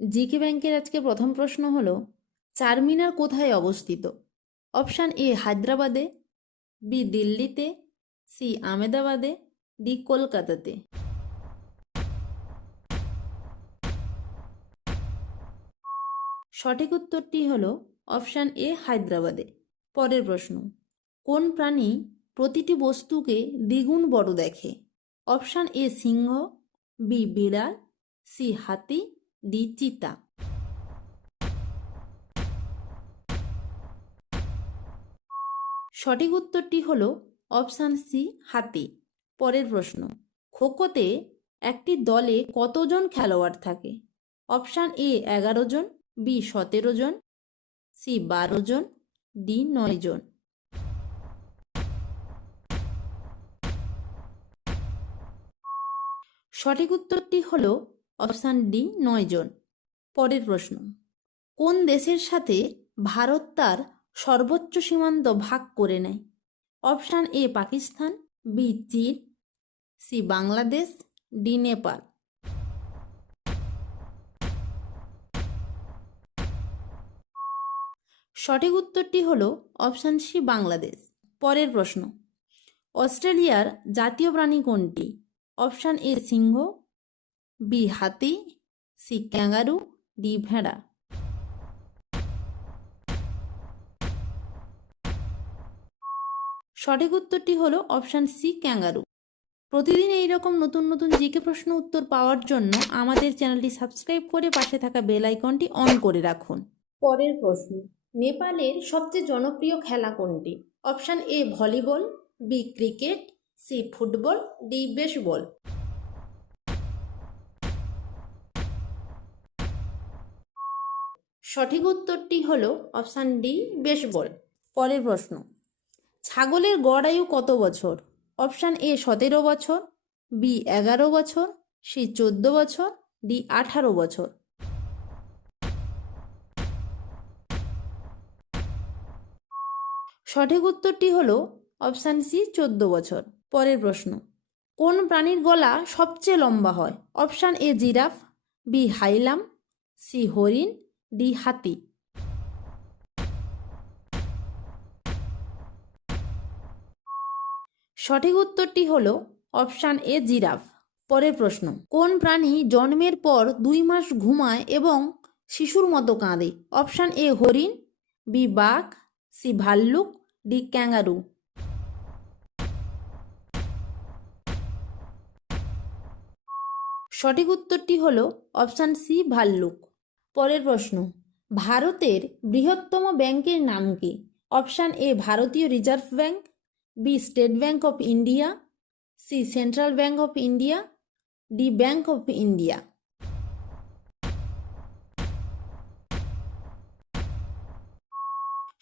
GK ব্যাংকের আজকে প্রথম প্রশ্ন হলো, চারমিনার কোথায় অবস্থিত? অপশান এ, হায়দ্রাবাদে, বি, দিল্লিতে, সি আমেদাবাদে ডি, কলকাতাতে। সঠিক উত্তরটি হল, অপশান এ, হায়দ্রাবাদে। পরের প্রশ্ন, কোন প্রাণী প্রতিটি বস্তুকে দ্বিগুণ বড় দেখে? অপশান এ, সিংহ, বি, বিড়াল, সি, হাতি ডি চিতা সঠিক উত্তরটি হল অপশান সি হাতি। পরের প্রশ্ন, খোখোতে একটি দলে কতজন খেলোয়াড় থাকে? অপশান এ এগারো জন বি সতেরো জন সি বারো জন ডি নয় জন। সঠিক উত্তরটি হল অপশান ডি, নয় জন। পরের প্রশ্ন, কোন দেশের সাথে ভারত তার সর্বোচ্চ সীমান্ত ভাগ করে নেয়? অপশান এ, পাকিস্তান, বি, চীন, সি, বাংলাদেশ, ডি, নেপাল। সঠিক উত্তরটি হল অপশান সি, বাংলাদেশ। পরের প্রশ্ন, অস্ট্রেলিয়ার জাতীয় প্রাণী কোনটি? অপশান এ, সিংহ বি হাতি সি ক্যাঙ্গারু ডি ভেড়া সঠিক উত্তরটি হলো অপশান সি ক্যাঙ্গারু প্রতিদিন এই রকম নতুন নতুন জিকে প্রশ্ন উত্তর পাওয়ার জন্য আমাদের চ্যানেলটি সাবস্ক্রাইব করে পাশে থাকা বেল আইকনটি অন করে রাখুন। পরের প্রশ্ন, নেপালের সবচেয়ে জনপ্রিয় খেলা কোনটি? Option A volleyball B cricket C football D baseball সঠিক উত্তরটি হল অপশান ডি বেসবল পরের প্রশ্ন, ছাগলের গড় আয়ু কত বছর? অপশান এ, সতেরো বছর, বি, এগারো বছর, সি, চোদ্দ বছর, ডি, আঠারো বছর। সঠিক উত্তরটি হল অপশান সি, চোদ্দ বছর। পরের প্রশ্ন, কোন প্রাণীর গলা সবচেয়ে লম্বা হয়? অপশান এ, জিরাফ, বি, হাইলাম, সি, হরিণ ডি হাতি। সঠিক উত্তরটি হল অপশান এ, জিরাফ। পরের প্রশ্ন, কোন প্রাণী জন্মের পর দুই মাস ঘুমায় এবং শিশুর মতো কাঁদে? অপশান এ, হরিণ, বি, বাঘ, সি, ভাল্লুক, ডি, ক্যাঙ্গারু। সঠিক উত্তরটি হল অপশান সি, ভাল্লুক। পরের প্রশ্ন, ভারতের বৃহত্তম ব্যাংকের নাম কি? অপশান এ, ভারতীয় reserve bank B state bank of India C central bank of India D bank of India.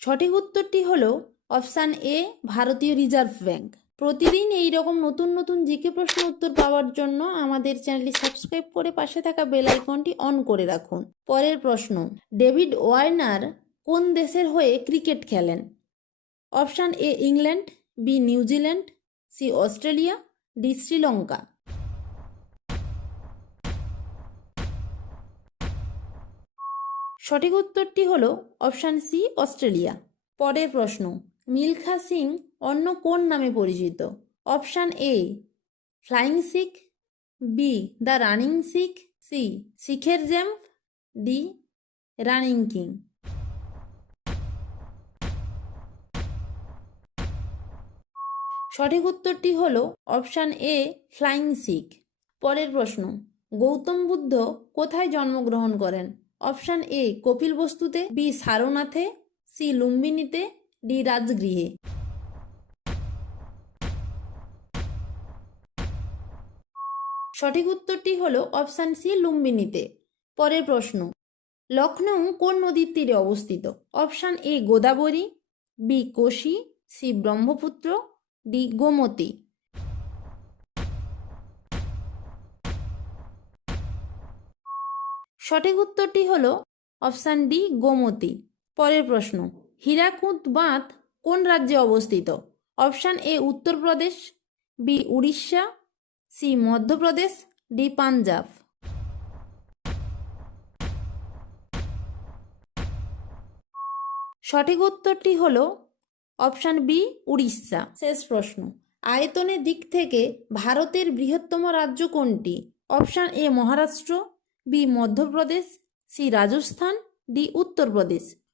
সঠিক উত্তরটি হল অপশান এ, ভারতীয় রিজার্ভ ব্যাংক। প্রতিদিন এই রকম নতুন নতুন জিকে প্রশ্ন উত্তর পাওয়ার জন্য আমাদের চ্যানেলটি সাবস্ক্রাইব করে পাশে থাকা বেল আইকনটি অন করে রাখুন। পরের প্রশ্ন, ডেভিড ওয়ার্নার কোন দেশের হয়ে ক্রিকেট খেলেন? Option A, England, B New Zealand C, Australia, D, Sri Lanka. সঠিক উত্তরটি হল অপশান সি, অস্ট্রেলিয়া। পরের প্রশ্ন মিলখা সিং অন্য কোন নামে পরিচিত? Option A, flying Sikh B, the running Sikh C, শিখের jump D, running king. সঠিক উত্তরটি হল অপশান এ, ফ্লাইং সিখ পরের প্রশ্ন, গৌতম বুদ্ধ কোথায় জন্মগ্রহণ করেন? অপশান এ, কপিল বস্তুতে, বি, সারনাথে, সি, লুম্বিনীতে ডি রাজগৃহে। সঠিক উত্তরটি হল অপশান সি লুম্বিনীতে। পরের প্রশ্ন লখনৌ কোন নদীর তীরে অবস্থিত? Option A Godavari, B Kosi, C Brahmaputra, D Gomti. সঠিক উত্তরটি হল অপশান ডি গোমতী। পরের প্রশ্ন হীরাকুঁদ বাঁধ কোন রাজ্যে অবস্থিত? Option A Uttar Pradesh, B Orissa, C Madhya Pradesh, D Punjab. সঠিক উত্তরটি হল অপশান বি উড়িষ্যা। শেষ প্রশ্ন। আয়তনের দিক থেকে ভারতের বৃহত্তম রাজ্য কোনটি? Option A Maharashtra, B Madhya Pradesh, C Rajasthan, D Uttar Pradesh.